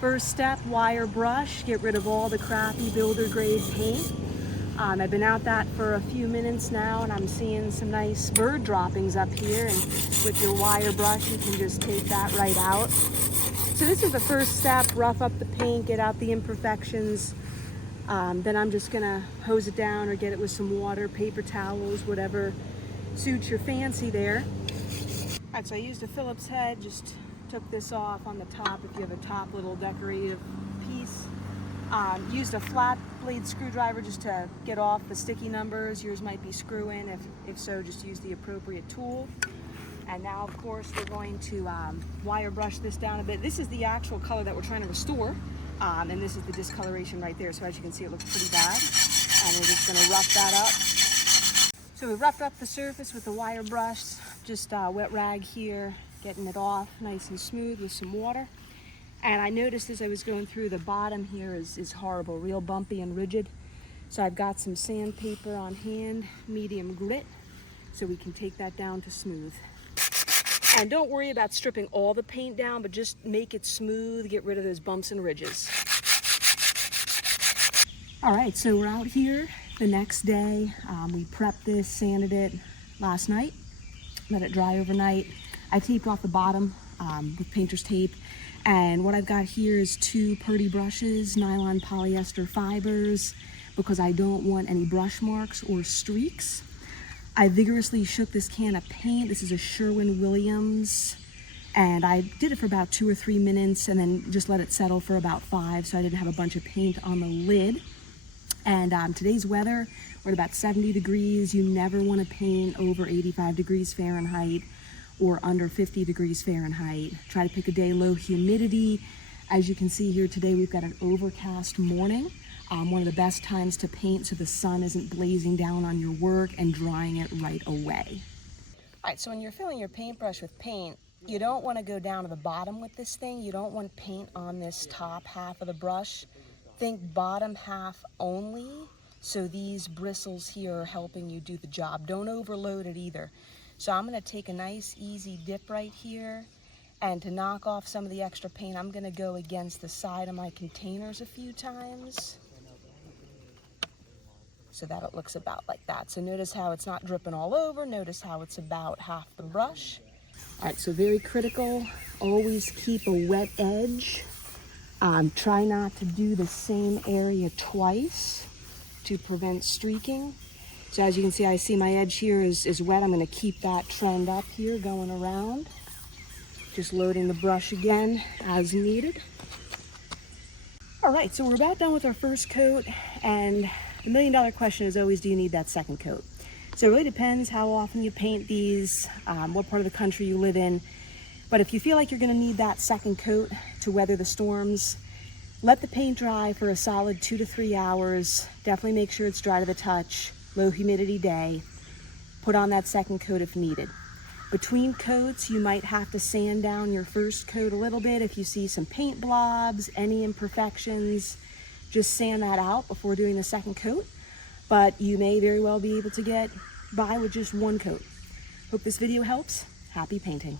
First step, wire brush, get rid of all the crappy builder grade paint. I've been out that for a few minutes now and I'm seeing some nice bird droppings up here, and with your wire brush you can just take that right out. So this is the first step, rough up the paint, get out the imperfections. Then I'm just gonna hose it down or get it with some water, paper towels, whatever suits your fancy there. All right, so I used a Phillips head, just took this off on the top if you have a top little decorative piece. Used a flat blade screwdriver just to get off the sticky numbers. Yours might be screw in. If so, just use the appropriate tool. And now, of course, we're going to wire brush this down a bit. This is the actual color that we're trying to restore. And this is the discoloration right there. So as you can see, it looks pretty bad. And we're just gonna rough that up. So we roughed up the surface with the wire brush, just wet rag here, getting it off nice and smooth with some water. And I noticed as I was going through, the bottom here is horrible, real bumpy and rigid. So I've got some sandpaper on hand, medium grit, so we can take that down to smooth. And don't worry about stripping all the paint down, but just make it smooth, get rid of those bumps and ridges. All right, so we're out here the next day. We prepped this, sanded it last night, let it dry overnight. I taped off the bottom with painter's tape. And what I've got here is 2 Purdy brushes, nylon polyester fibers, because I don't want any brush marks or streaks. I vigorously shook this can of paint. This is a Sherwin-Williams, and I did it for about 2 or 3 minutes and then just let it settle for about 5, so I didn't have a bunch of paint on the lid. And today's weather, we're at about 70 degrees. You never want to paint over 85 degrees Fahrenheit or under 50 degrees Fahrenheit. Try to pick a day low humidity. As you can see here today, we've got an overcast morning. One of the best times to paint so the sun isn't blazing down on your work and drying it right away. All right, so when you're filling your paintbrush with paint, you don't want to go down to the bottom with this thing. You don't want paint on this top half of the brush. Think bottom half only, so these bristles here are helping you do the job. Don't overload it either. So I'm gonna take a nice easy dip right here, and to knock off some of the extra paint, I'm gonna go against the side of my containers a few times so that it looks about like that. So notice how it's not dripping all over. Notice how it's about half the brush. All right, so very critical, always keep a wet edge. Try not to do the same area twice to prevent streaking. So as you can see, I see my edge here is wet. I'm going to keep that trend up here going around. Just loading the brush again as needed. All right, so we're about done with our first coat, and the million-dollar question is always, do you need that second coat? So it really depends how often you paint these, what part of the country you live in. But if you feel like you're going to need that second coat to weather the storms, let the paint dry for a solid 2 to 3 hours. Definitely make sure it's dry to the touch. Low humidity day. Put on that second coat if needed. Between coats, you might have to sand down your first coat a little bit. If you see some paint blobs, any imperfections, just sand that out before doing the second coat. But you may very well be able to get by with just 1 coat. Hope this video helps. Happy painting.